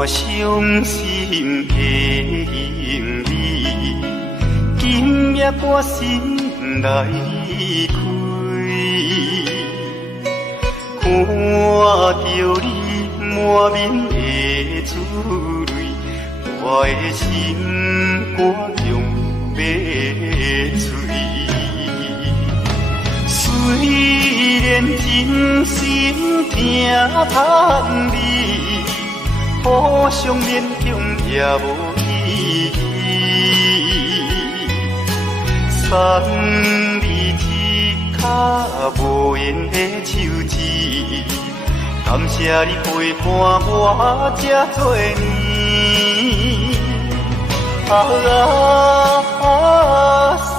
我伤心的行李，今夜我心来开，看着你满面的珠泪，我的心肝强要碎。虽然真心疼叹你，互相勉强也无意义。送你一卡无言的手指，感谢你陪伴我这多年。心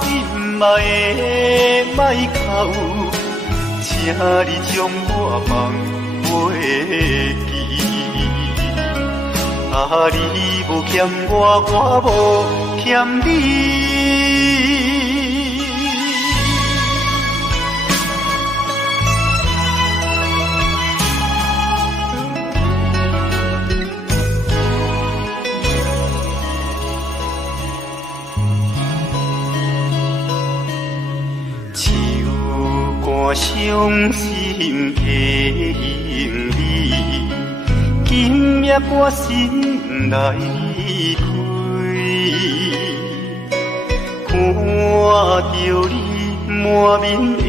爱的莫哭，请你将我放袂记。你无欠我，我无欠你。伤心的行李，今夜我心来开，看着你满面的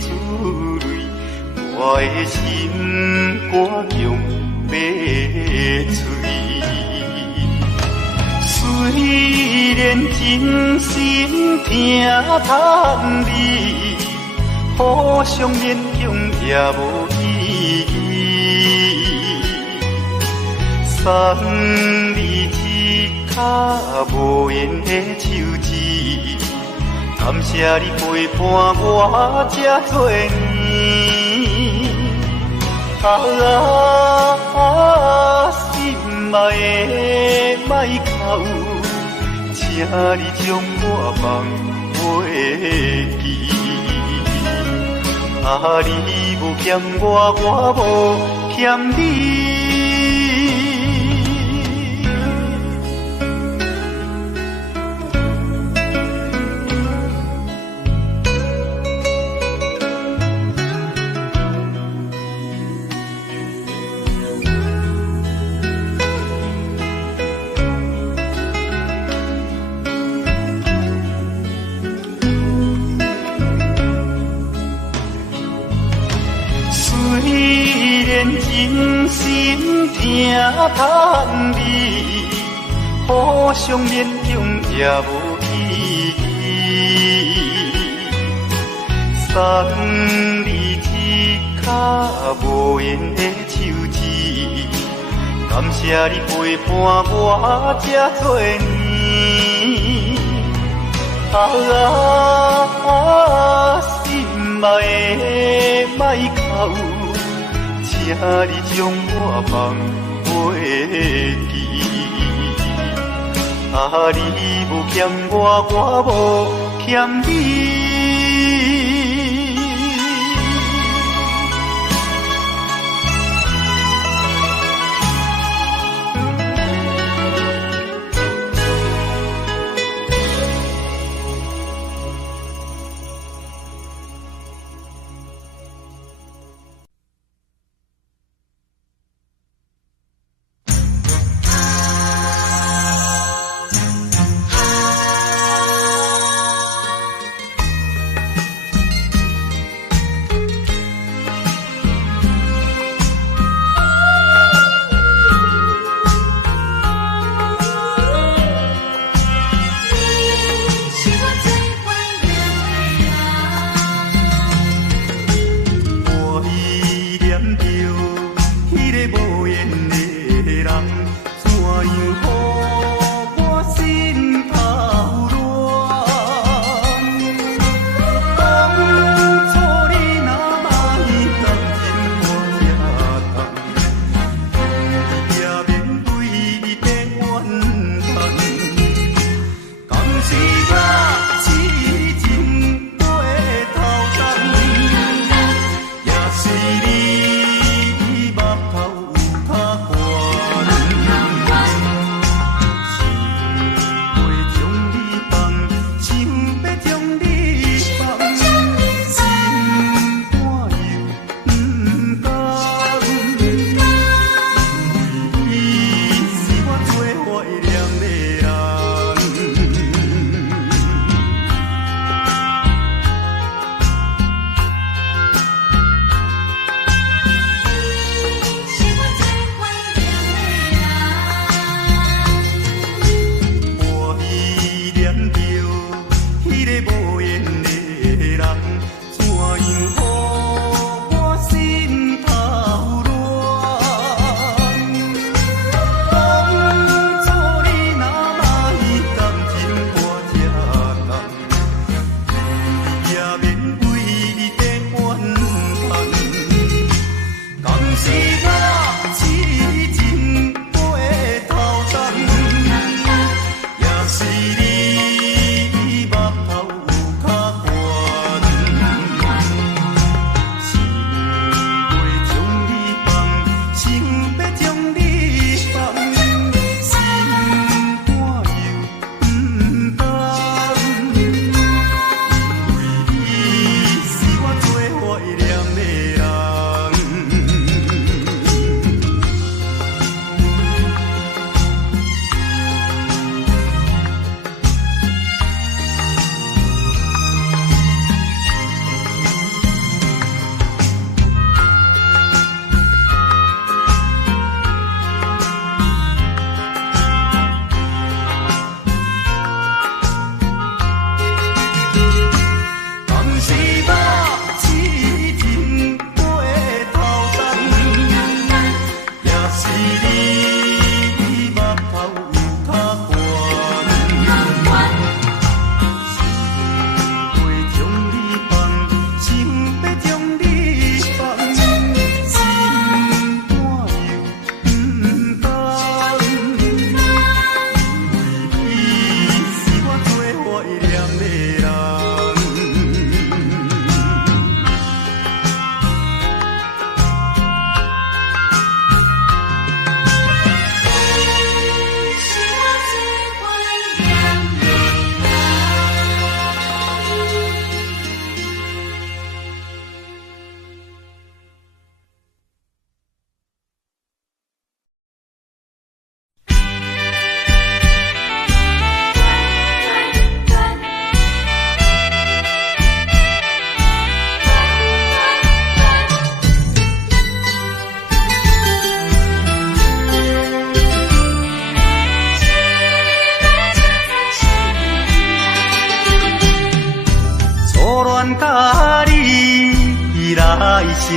珠泪，我的心肝强要碎。虽然真心疼叹你，互相勉强也无意义。送你一卡无言的手指，感谢你陪伴我这多年。心爱的莫哭，请你将我放袂记。你无欠我，我无欠你。虽然真心疼叹你，互相勉强也无意义。送你一卡无言的手指，感谢你陪伴我这多年。心爱的莫哭，请你将我放袂记。你无欠我，我无欠你。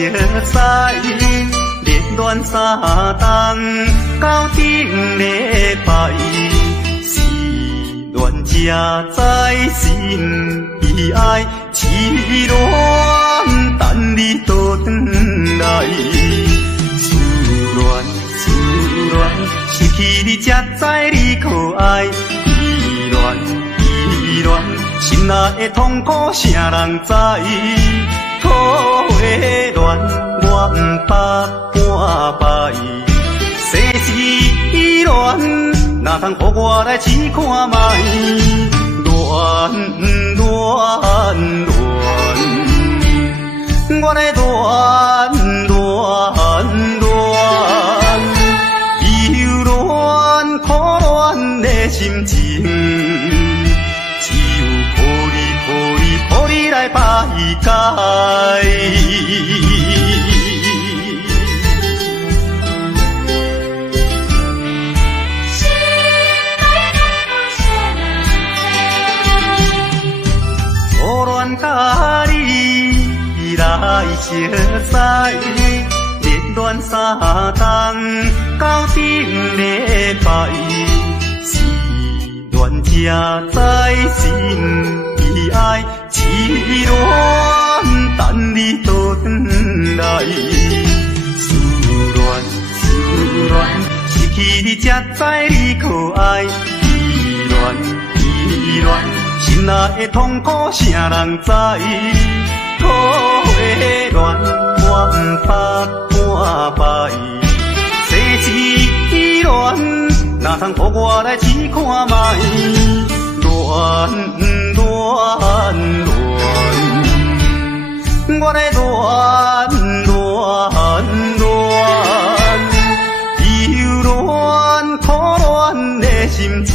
识，热恋三冬到顶礼拜，是恋才知心悲哀，痴恋等你倒转来，思恋失去你才知你可爱，依恋心内的痛苦啥人知？土的恋我不捌半摆，世事恋哪通予我来试看卖？恋，我来恋，忧恋苦恋的心情。予你来排解。初恋甲你来熟识，热恋三冬到顶礼拜，是恋才知心悲哀。痴恋等你倒转来，思恋失去你才知你可爱，依恋心内的痛苦啥人知？土的恋我不捌半摆，世事恋哪通予我来试看卖？我来恋，忧恋苦恋的心情，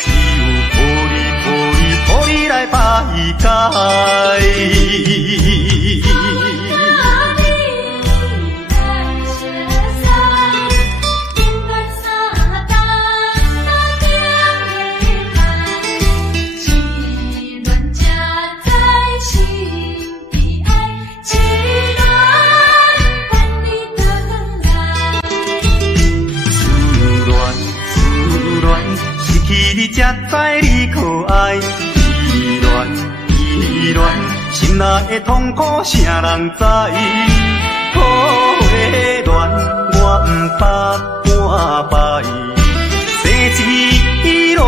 只有予你来排解。你才知你可爱，依恋心内的痛苦啥人知？土的恋我不捌半摆，世事恋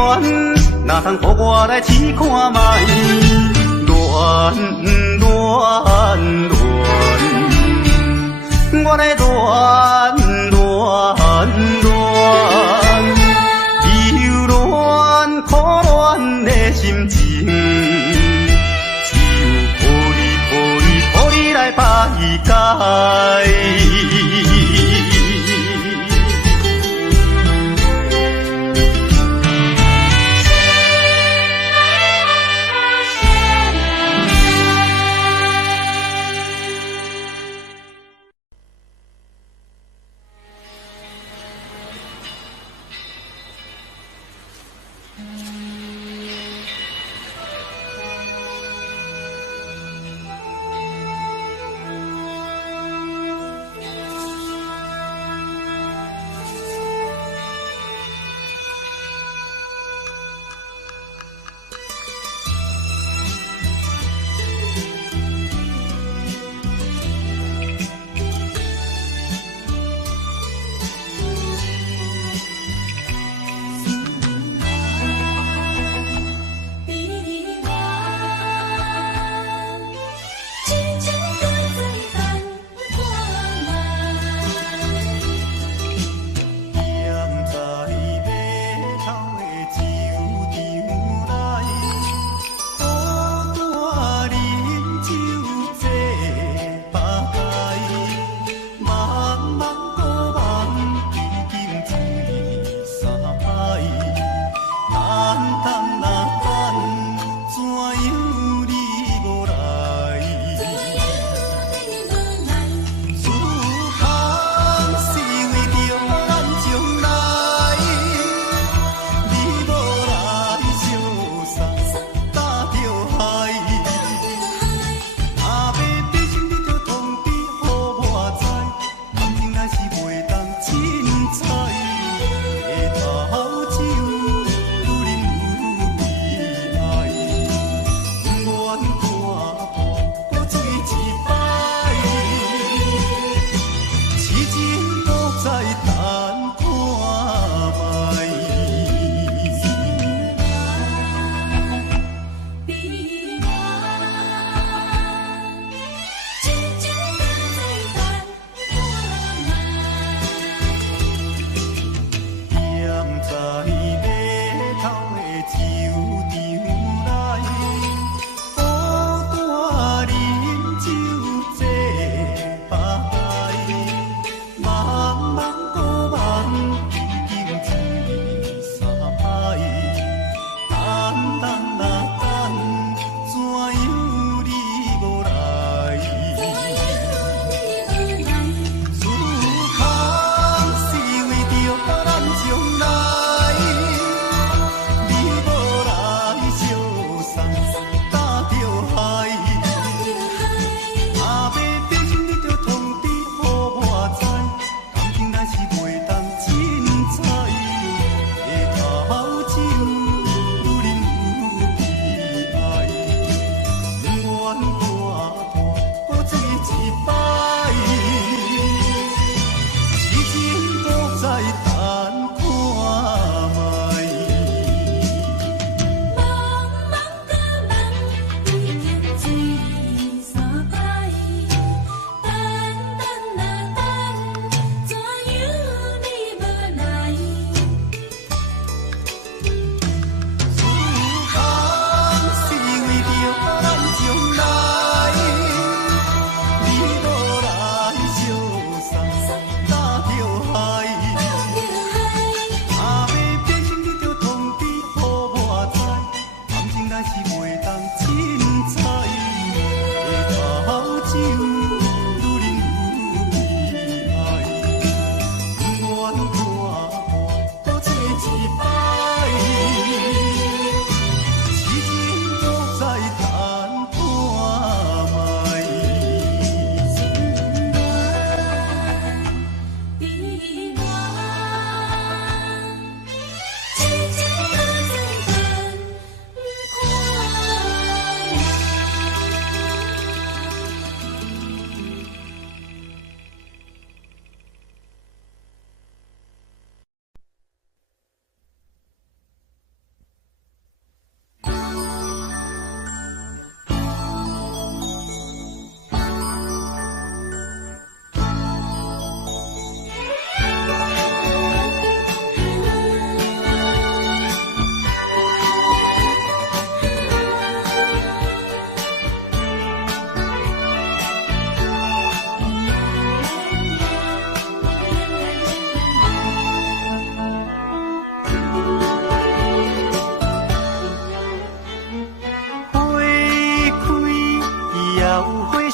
哪通予我来试看卖？我来恋，苦恋的心情，只有予你来排解。再等看卖。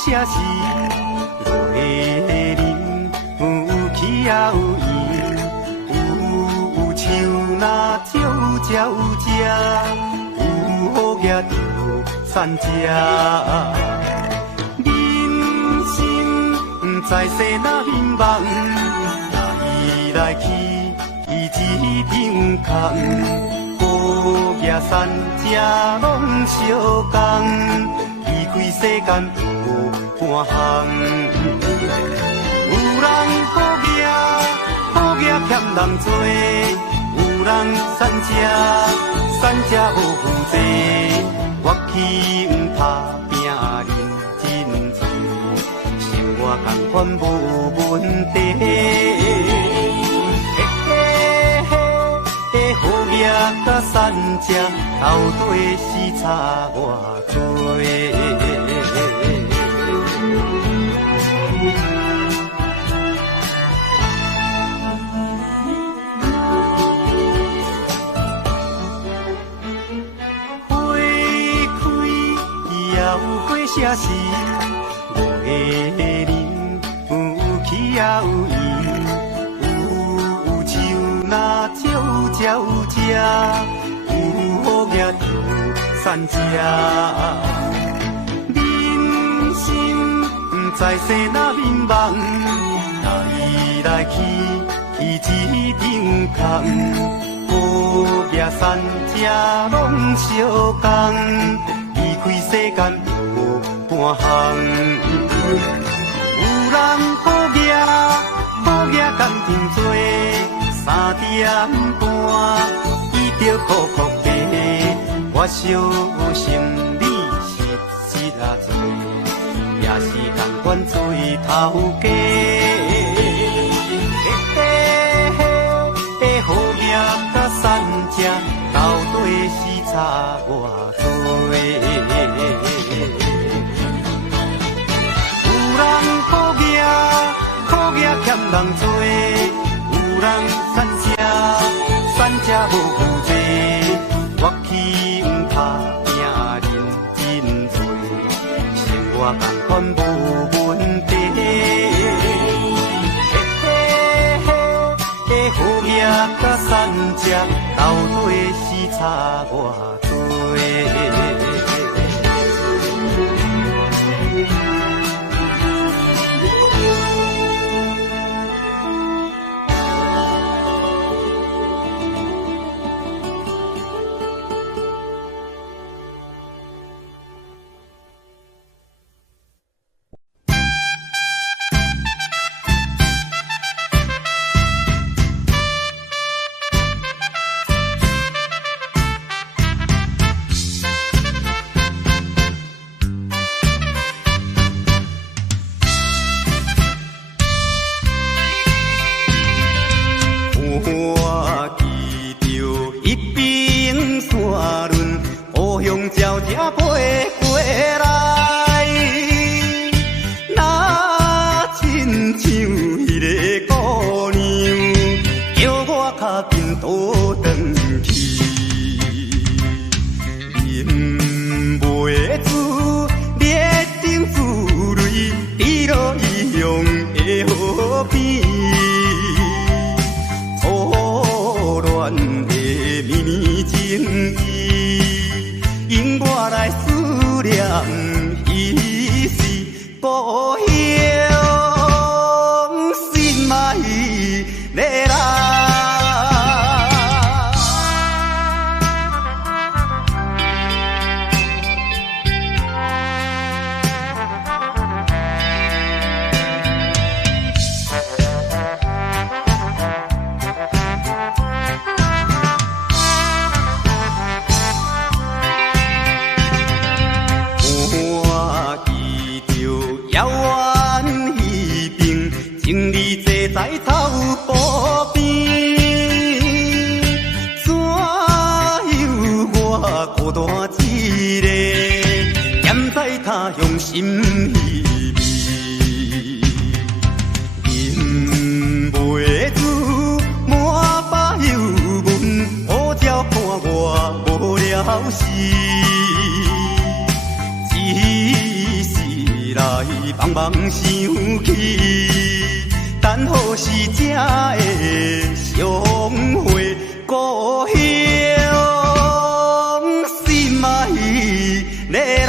写诗，月林有起也有影，有树若照才有遮，有雨就散遮。人生不知世哪面目，若伊来去，伊一张空。好野山遮拢相共。 离开世间有半项，有人好业欠人做，有人善者无负债，我去打拼认真做，生活同款无问题。好业甲善者斗对时差偌多。 写诗，月林有起也有影，有树若照才有遮，有雨就散遮。人生不知世哪面目，若伊来去，伊一张空。好业善者拢相共，离开世间。 半项，有人好业甲天做3点半，伊就哭哭地，我小心你实啊做，也是同款做头家。好业甲善食，到底是差偌多？有人好业，好业欠人做；有人善食，善食无负债。我去毋拍拼认真做，生活同款无问题。好业甲善食，到底是差偌多？鸟只飞过来，若亲像迄个姑娘，叫我较紧倒转去。忍袂住烈情自泪，滴落异乡的河边，错乱的绵绵情意。因我来思念，伊是故乡，心爱的人。在草埔边，怎有我孤单一个，踮在他乡心稀微，忍袂住满腹忧闷，乌鸟看我无了时，只是来茫茫想起。等好时才会相会，故乡心爱的人。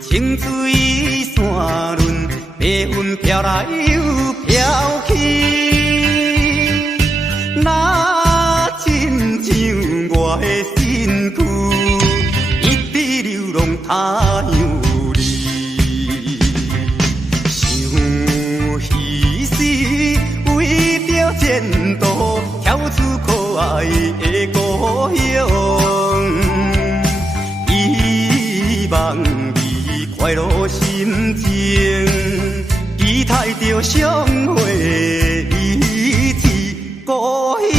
清水山峦，白云飘来又飘去，若亲像我的身躯，一直流浪他乡里。想彼时为着前途，跳出可爱的故乡，希望快乐心情，期待着相会一起故乡，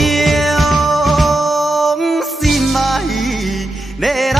心爱的人。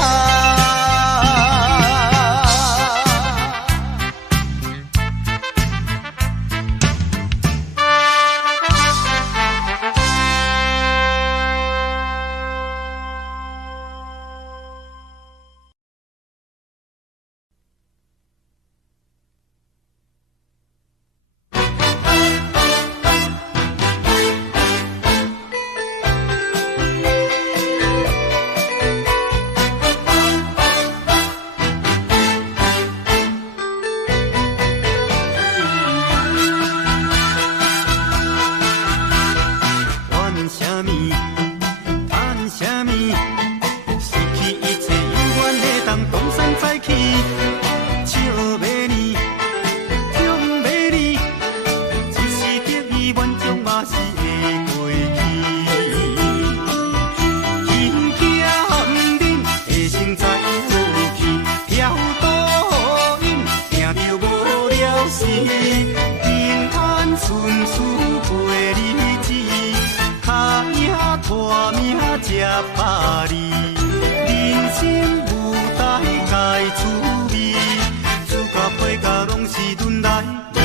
是轮来轮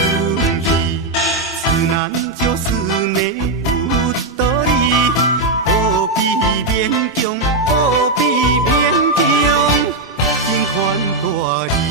去，自然就是美有道理。何必勉强，何必勉强，情款大义。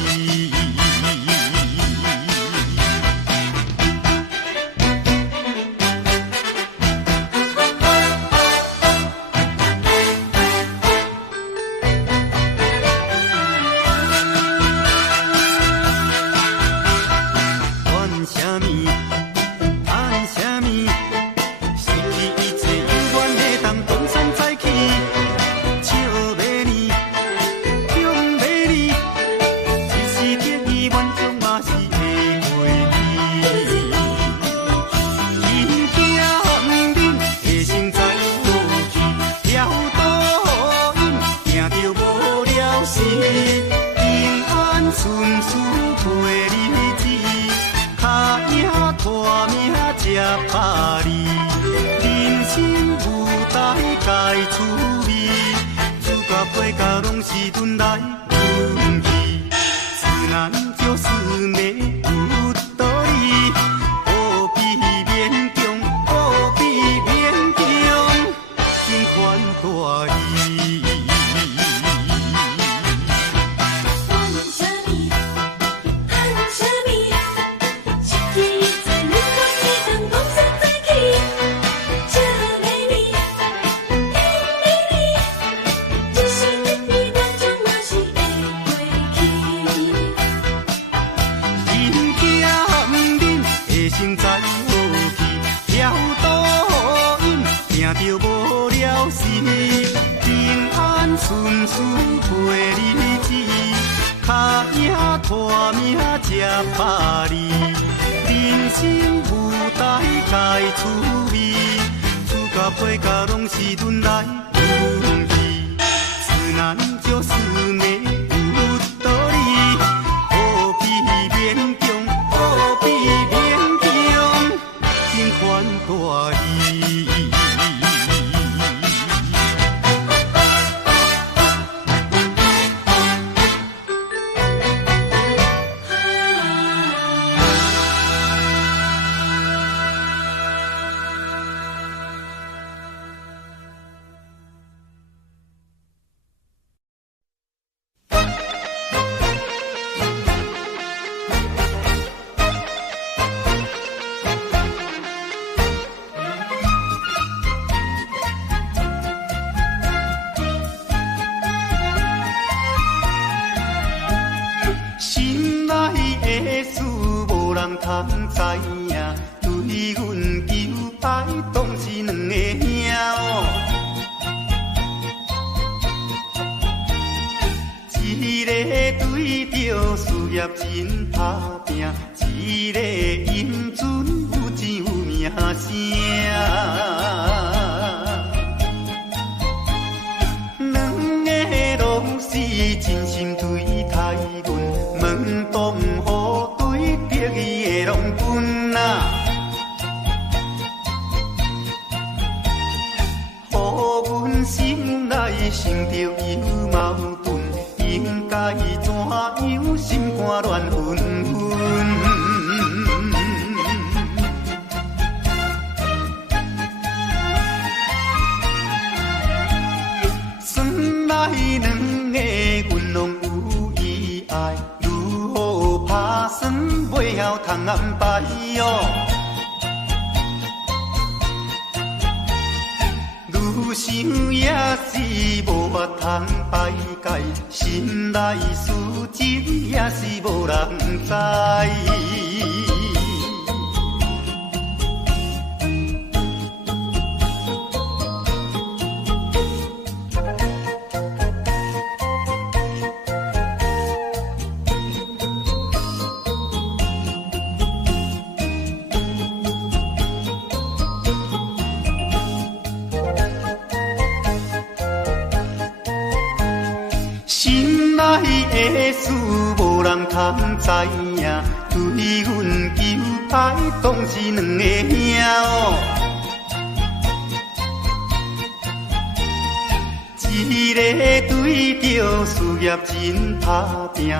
一个对着事业真打拼，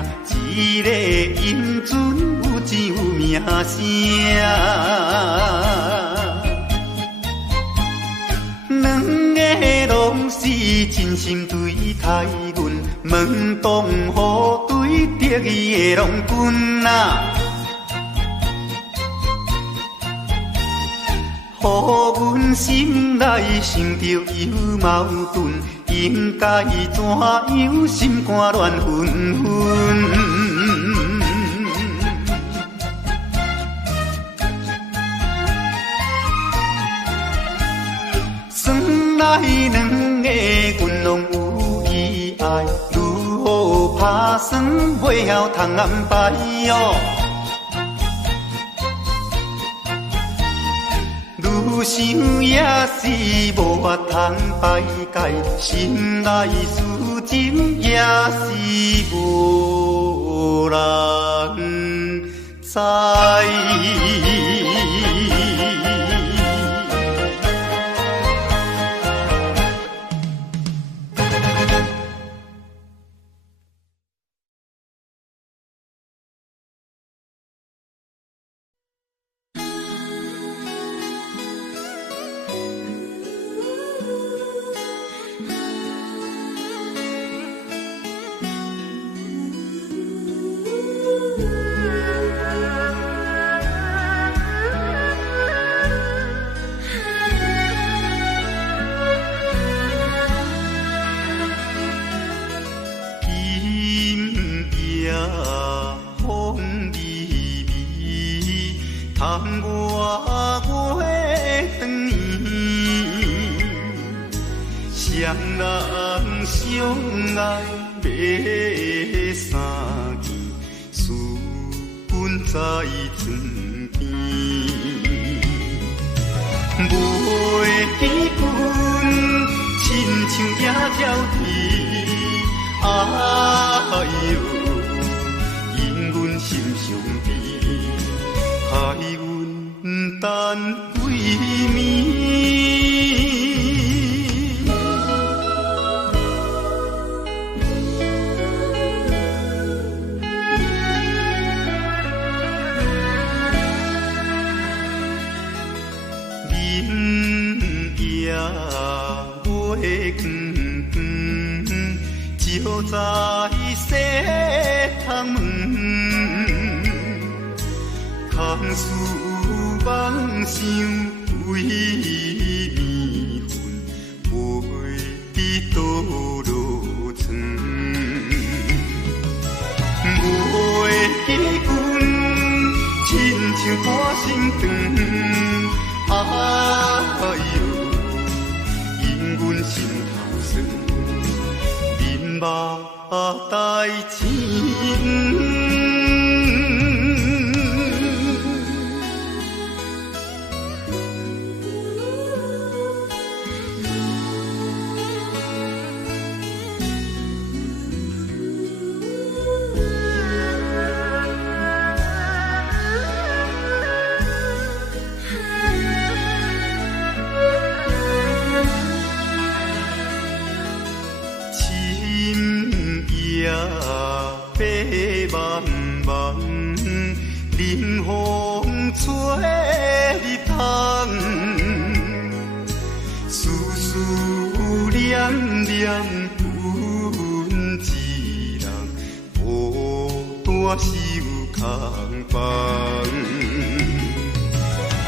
一个因准有钱有名声。两个拢是真心对待阮，门当户对得意的郎君啊。予阮心内想着有矛盾，应该怎样心肝乱纷纷？算来两个阮拢有意爱，如何打算袂晓通安排哟？愈想也是无法通排解，心内事情也是无人知。双人相爱买三件，思阮在床边，袂记阮亲像野鸟啼，哎哟，因阮心伤悲，害阮等几暝。就在西塘门，空思梦想为迷魂，袂倒落床。袂记阮亲像半心肠，哎哟，因阮心头酸。目代情。林风吹入窗，丝丝念念阮一人，孤单守空房。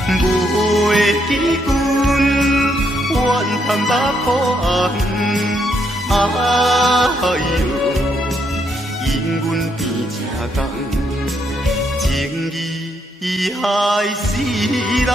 袂记阮怨叹目苦红，哎哟，因阮变正重。情义害死人。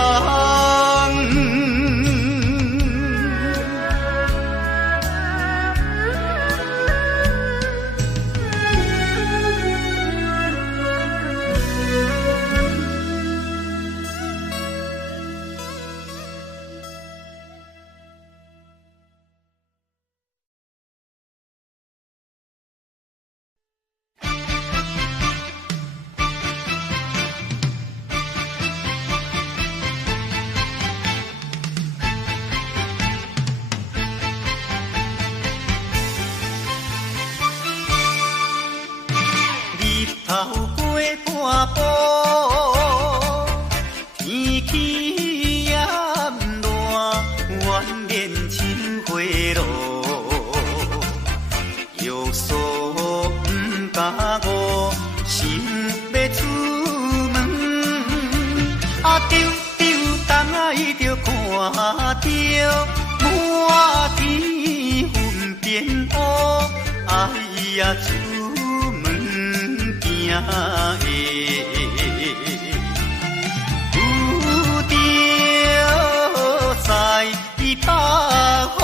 丢丢东啊，伊着看着满天云变乌，哎呀，出门行的有着西北风。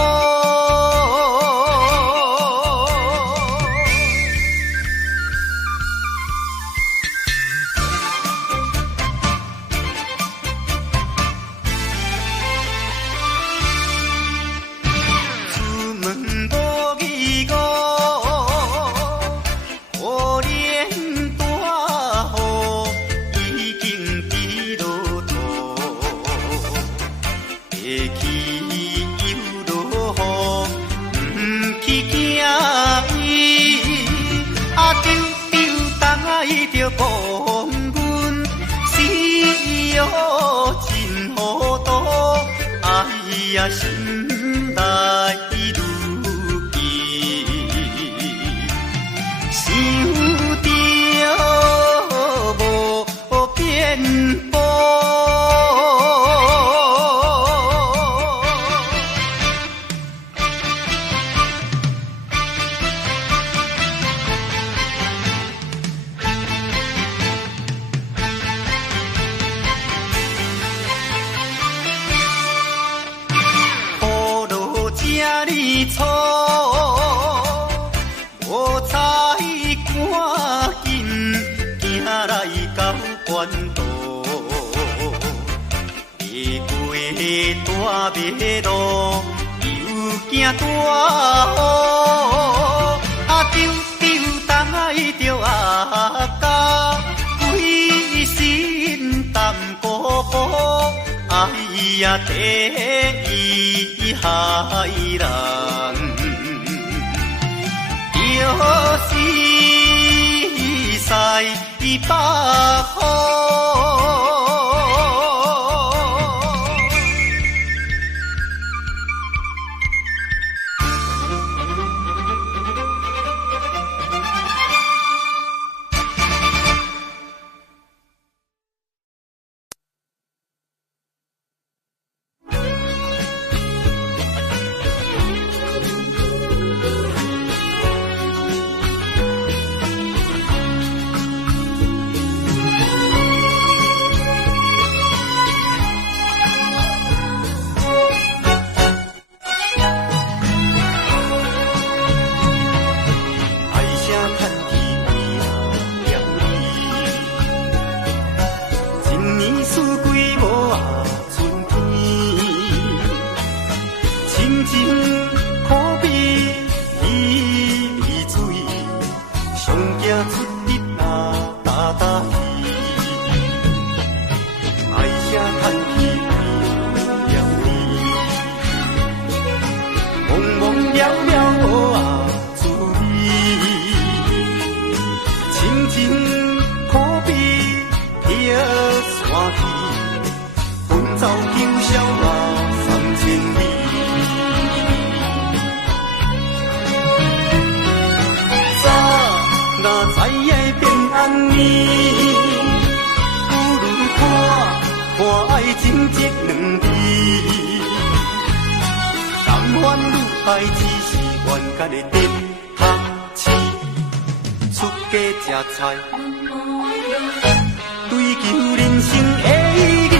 讲阮死哟真糊涂，哎呀心内愈急，想着无变步。错，我才赶紧行来到关渡，爬过大马路，又惊大雨，啊丢丢东啊伊着阿家，规身淡薄薄，哎呀第一害人。就是西北风。代志是冤家的顶头市，出家吃菜，追求人生的意义。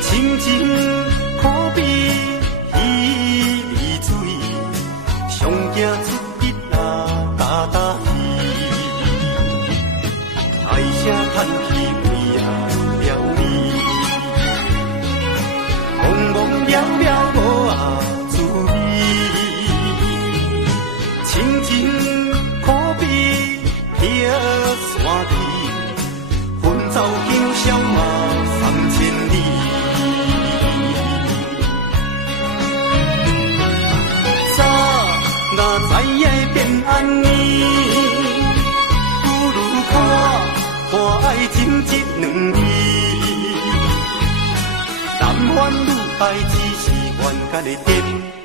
情爱只是冤家的点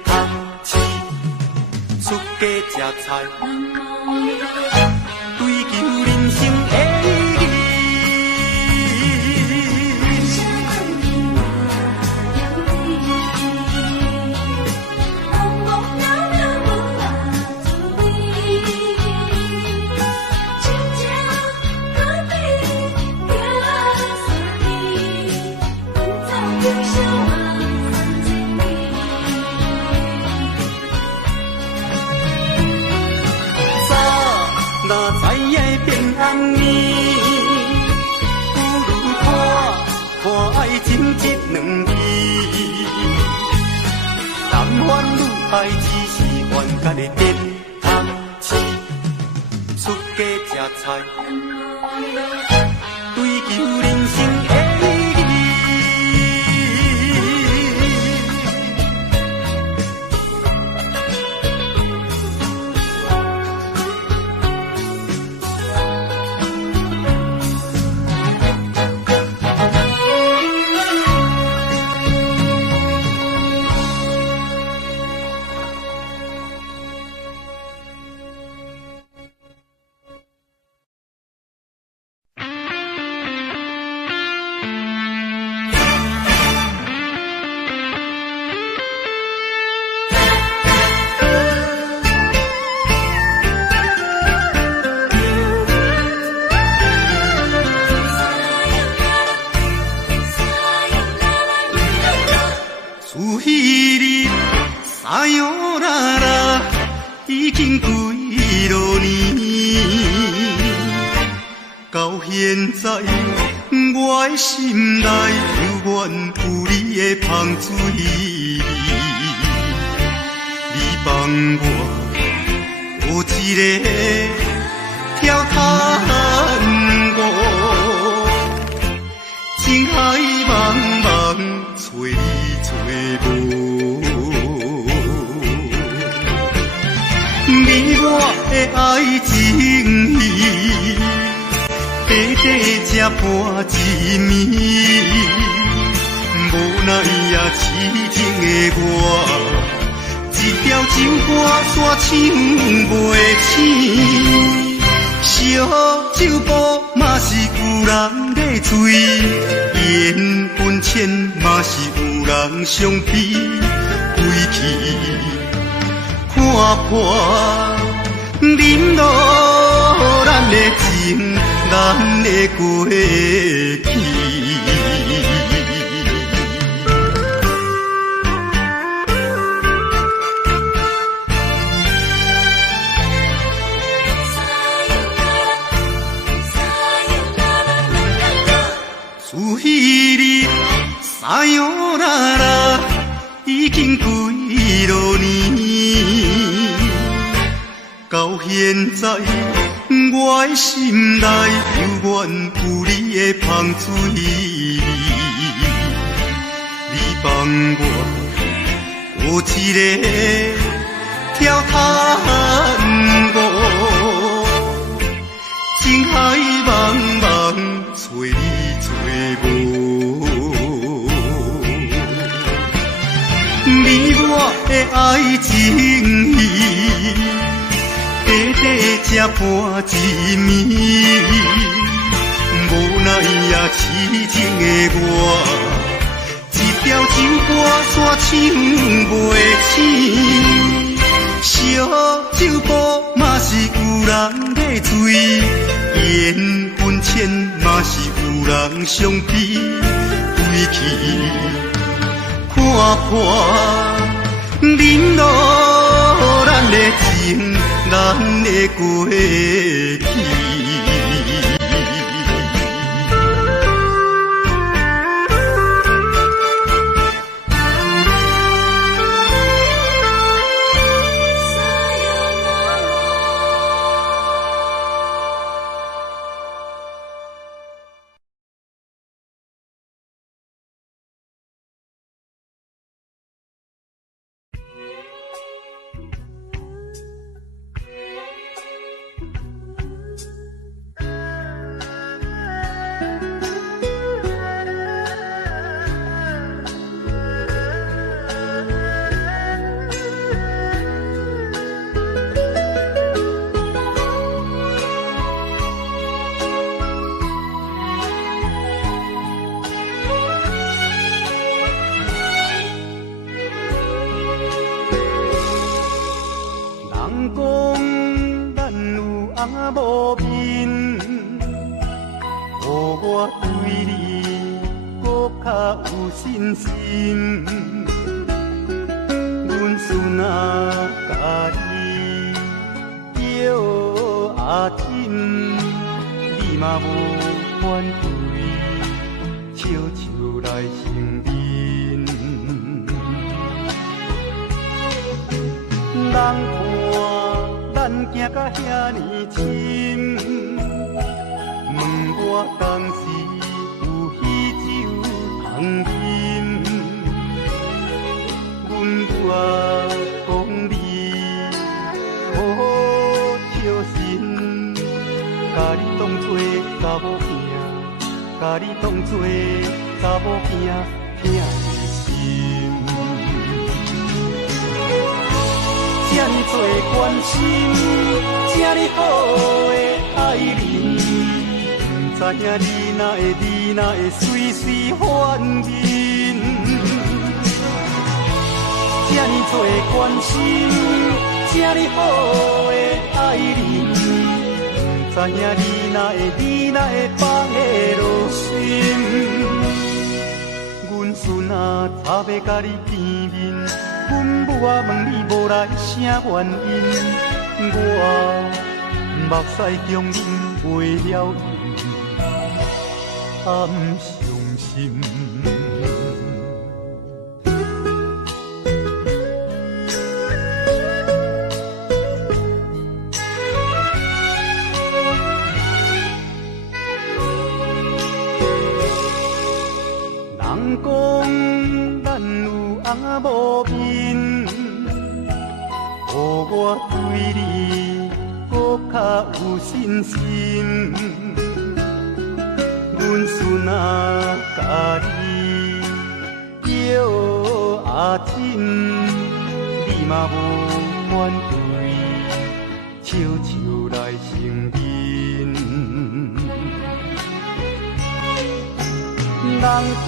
汤匙，出家吃菜，追求人生的意义。暗暝，不如看爱情这两字。男欢女爱只是冤家的点汤匙，出家吃菜，追求人生的意义。心内犹原有你的香水味，你帮我有一个跳探戈，情海茫茫找你找无，你我的爱情戏。短短这半一暝，无奈也痴情的我，一条情歌煞唱袂醒。烧酒煲嘛是有人在醉，缘分浅嘛是有人相比，归去看破忍落咱的情。咱的过去，自彼日撒哟啦啦，已经几多年，到现在。我的心内犹原有你的香水味，你帮我有一个跳探戈，情海茫茫找你找无，你我的爱情戏。短短这半一暝，无奈也痴情的我，一条情歌煞唱袂醒。烧酒煲嘛是有人在醉，缘分浅嘛是有人相比，归去看破忍落咱的情。咱的过去。有信心。阮孙啊，甲你叫阿婶，你嘛无反对，笑笑来承认。人看咱行甲遐尼深，问我当时有喜酒通饮，阮母啊讲你好笑神，甲你当作查某囝，甲你当作查某囝疼的心。这呢多关心，这呢好的爱人，不知影你哪会随随反面。这呢多关心，这呢好的爱人，不知影你哪会放下落心。阮孙啊，早要甲你见面。阮母啊问你无来啥原因，我目屎强忍为了伊，暗伤心。人讲咱有阿无面，予我对你搁较有信心。阮孙啊，甲你叫阿婶，你嘛无反对，笑笑来承认。人看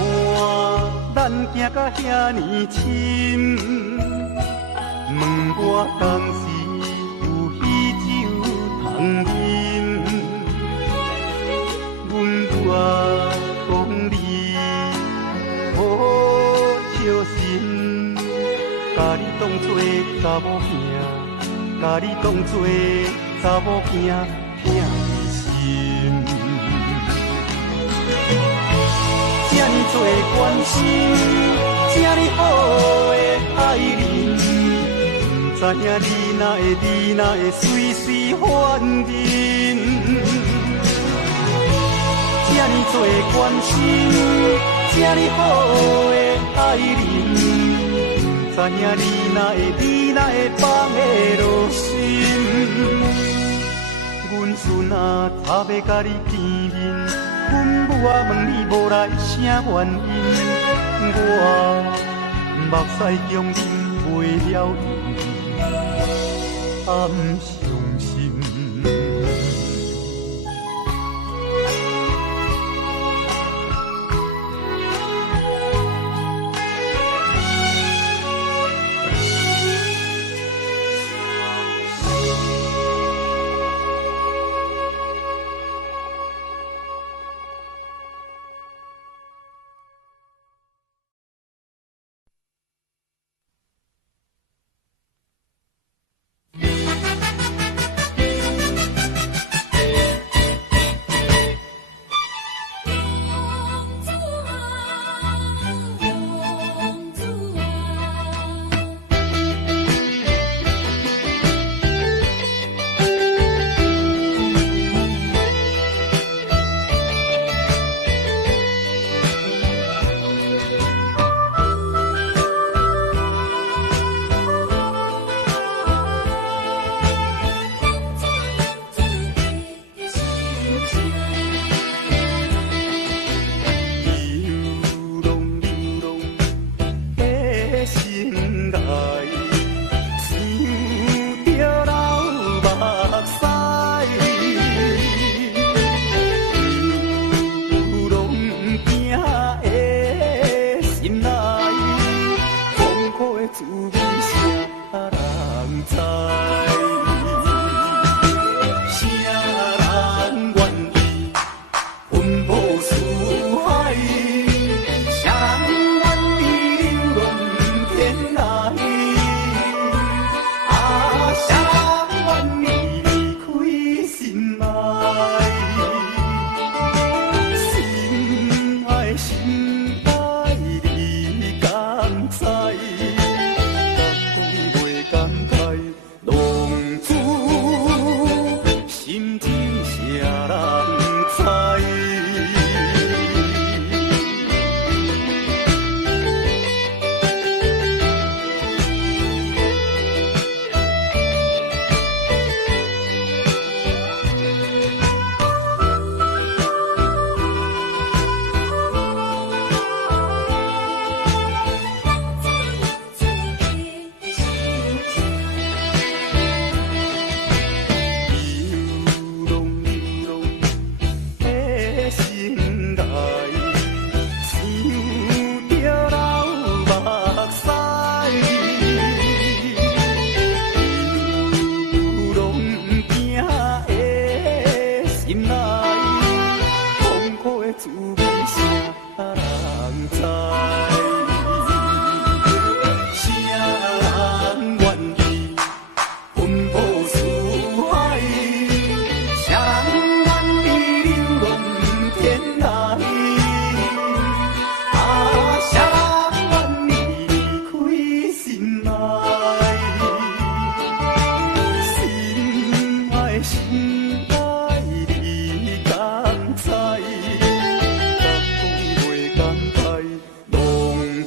咱行甲遐尼深，问我当时有喜酒通饮。阮母啊讲你好笑神，甲你当作查某囝，甲你当作查某囝疼的心。这呢多关心，这呢好的爱人，不知影你哪会随随反面。这呢多关心，这呢好的爱人，不知影你哪会放下落心。阮孙啊，早要甲你见面。阮母啊问你无来啥原因，我目屎强忍为了伊，暗伤心。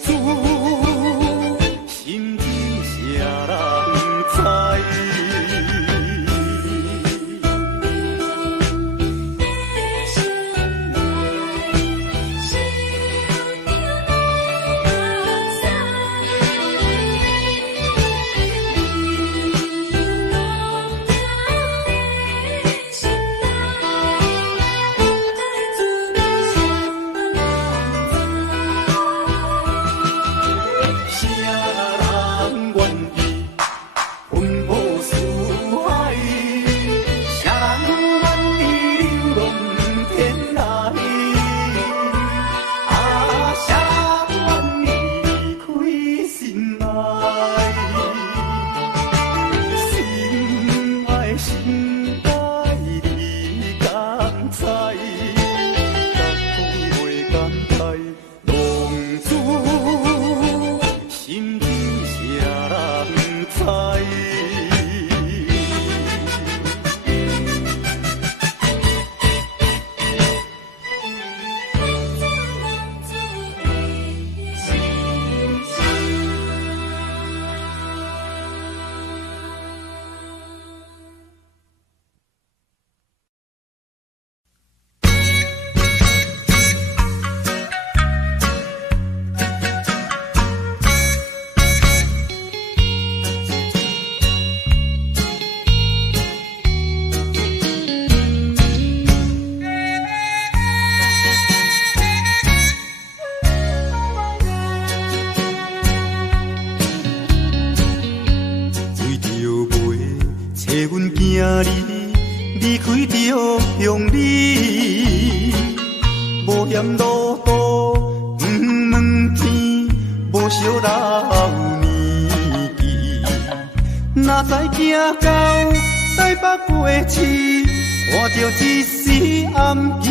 珠，心情谁人知？离开着乡里，无嫌路途远问天，无惜老年纪。哪知行到台北过市，看着一时暗行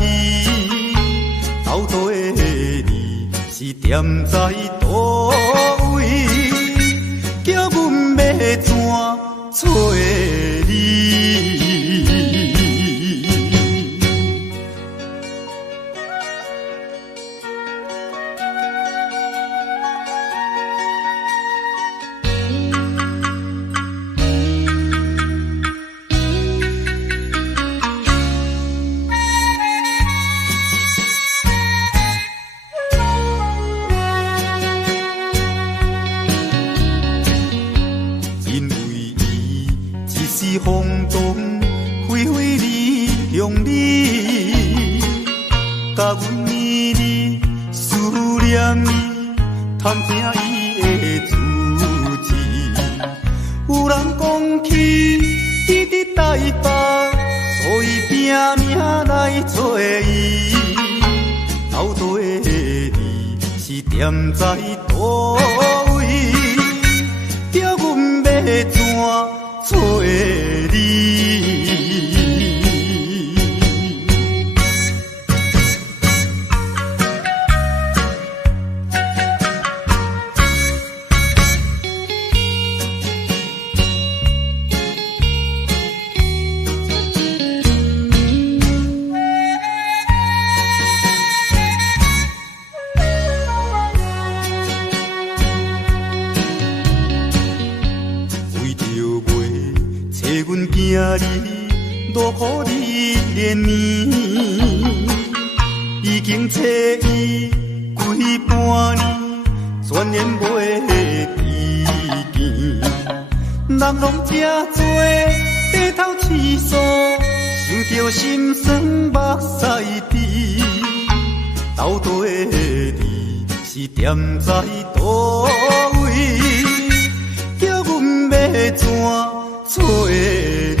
意。斗底你是踮在倒位，叫阮要怎找你？风动飞飞离乡里，甲阮年日思念伊，探听伊的足迹。有人讲起伊伫台北，所以拼命来找伊。斗底你是踮在倒位，叫阮要怎找你？今日落雨日连年，已经找伊几半年，全然袂知见。人拢这多低头饲素，想着心酸目屎滴。斗底你是踮在倒位，叫阮要怎找你？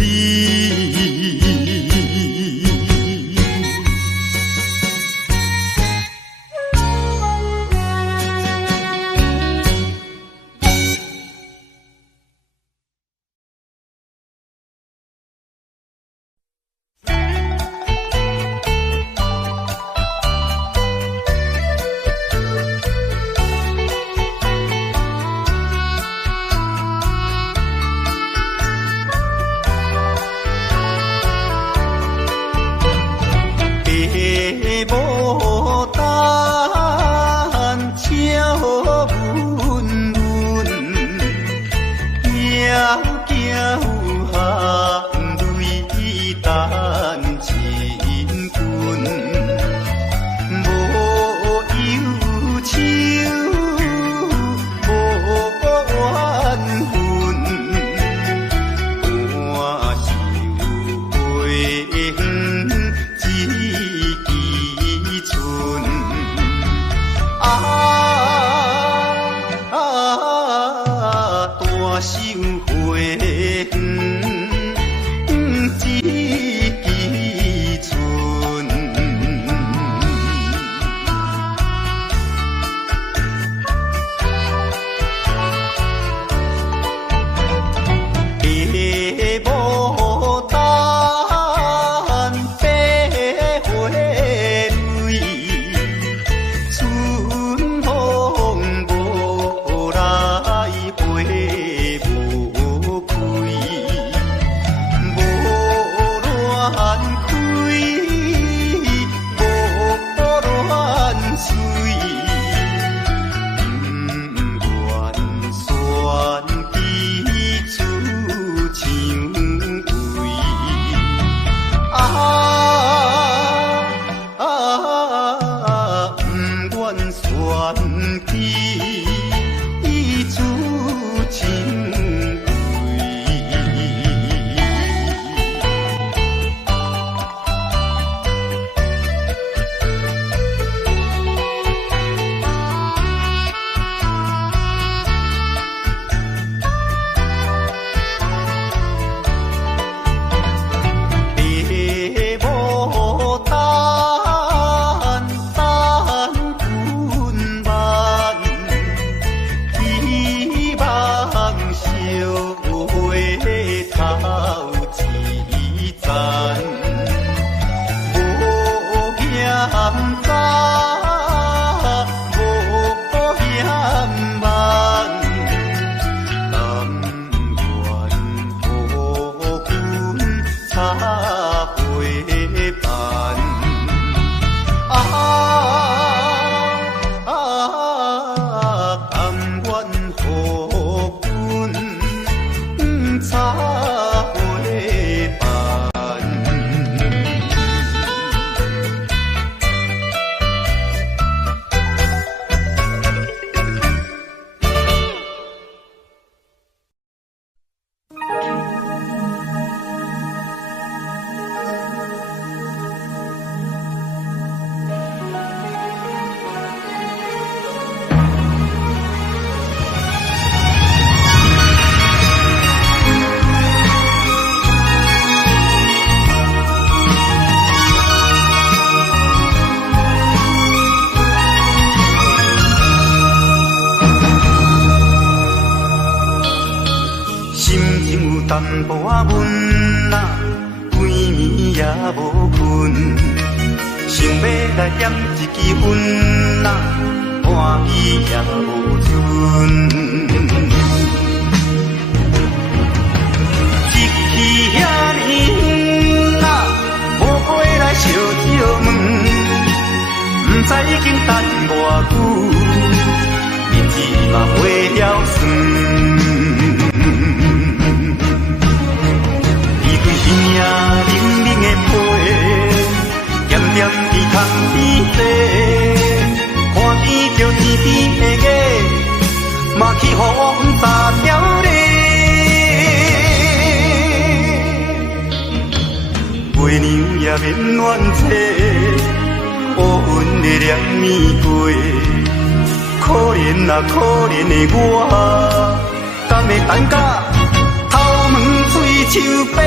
淡薄仔闷啊，规暝也无困，想要来点一支烟啊，半支也无剩。一去遐尼远啊，无回来烧酒问，不知已经等偌久，日子嘛过了算。伊对形影冷冷的皮，点点伫空边坐，看见着天边的月，嘛去予风沙条咧。月娘也免怨嗟，乌云的凉暝过，可怜啊可怜的我，敢会等甲头毛嘴手白？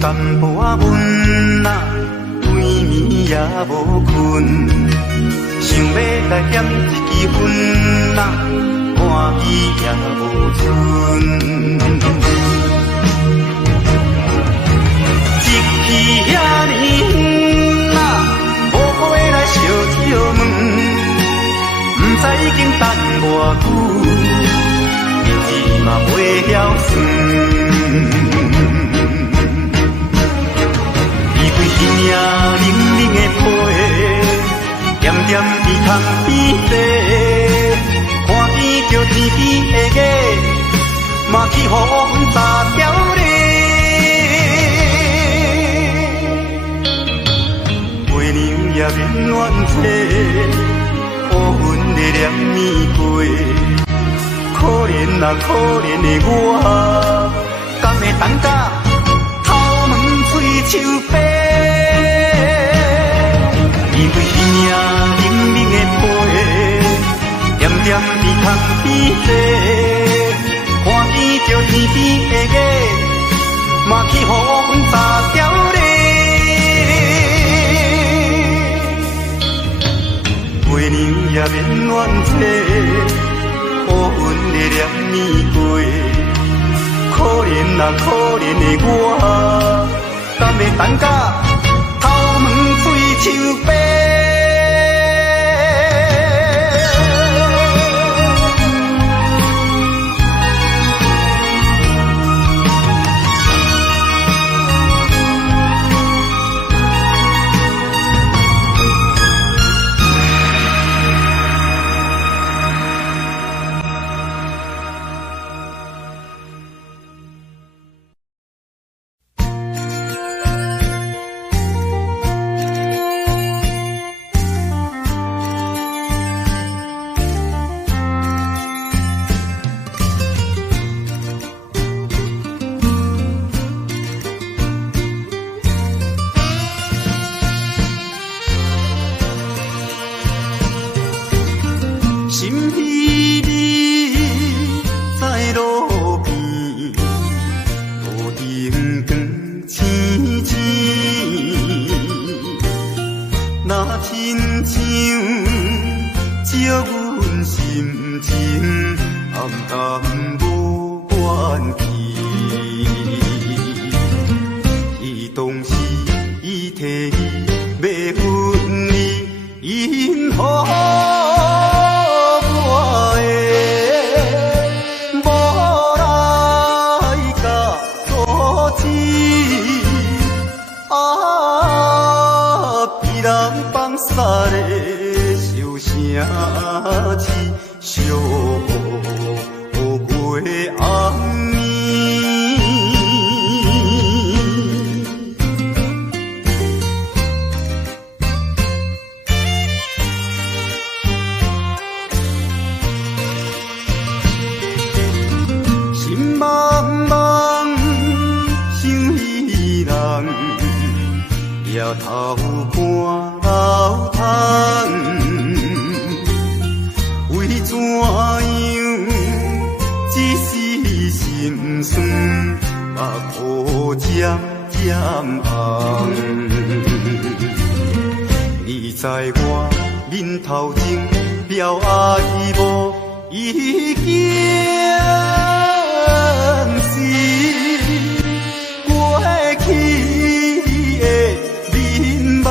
淡薄仔闷啊，规暝也无困，想要来点一支烟啊，半支也无剩。一去遐尼远啊，无回来烧酒问，不知已经等偌久，日子嘛过了算。形影冷冷的皮，点点伫空边坐，看见着天边的月，嘛去予风沙条咧。月娘也免怨嗟，乌云的凉暝过，可怜啊可怜的我，敢会等甲头毛嘴手白？伊对形影冷冷的皮，点点伫空边坐，看见着天边的月，嘛去予风沙条咧。月娘也免怨嗟，乌云的凉暝过，可怜啊可怜的我，敢会等甲头毛嘴手白？头看老汤，为怎样一时心酸，目眶渐渐红。你知我面头前了爱无已经是过去的面梦。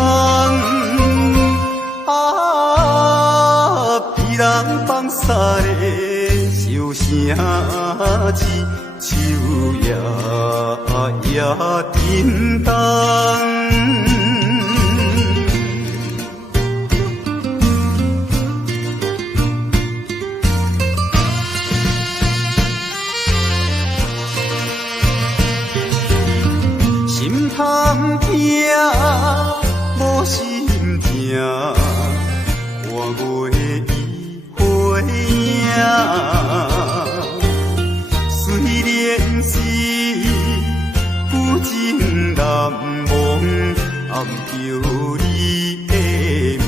别人放撒的笑声字，手也震动。心通听，无心听，我月已回影。虽然是有情难忘，暗叫你的名。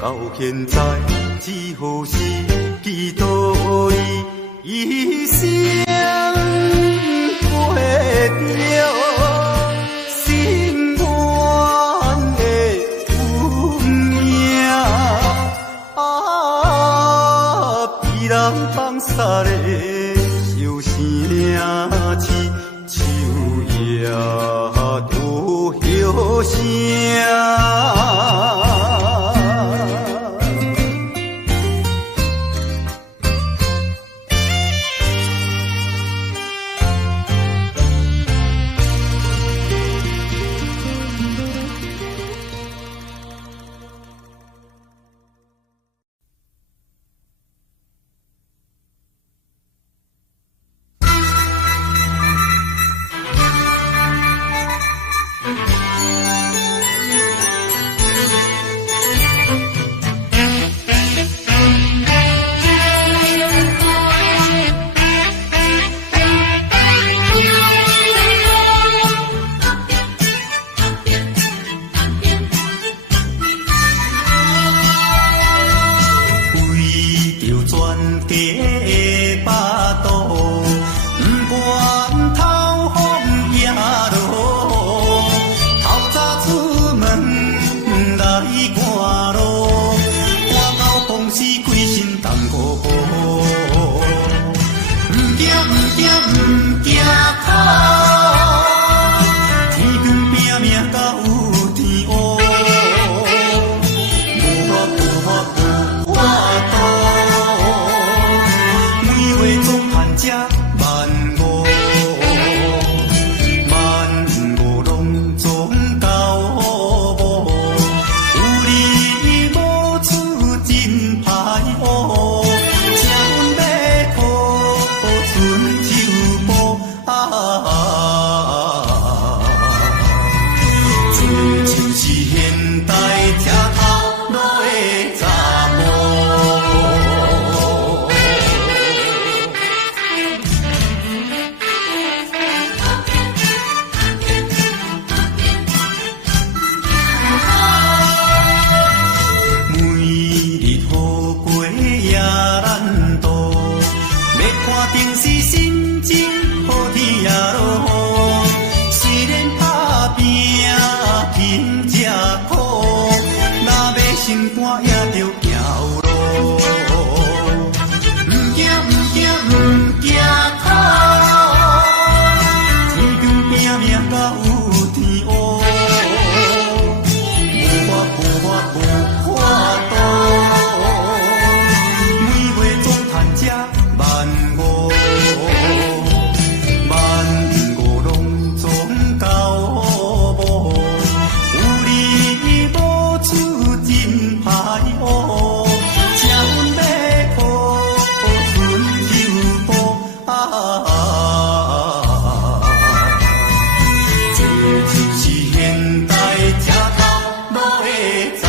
到现在，只好是祈祷你一生过着心愿的有命。别人放撒的笑声字，手也都响声。这就是现代车头路的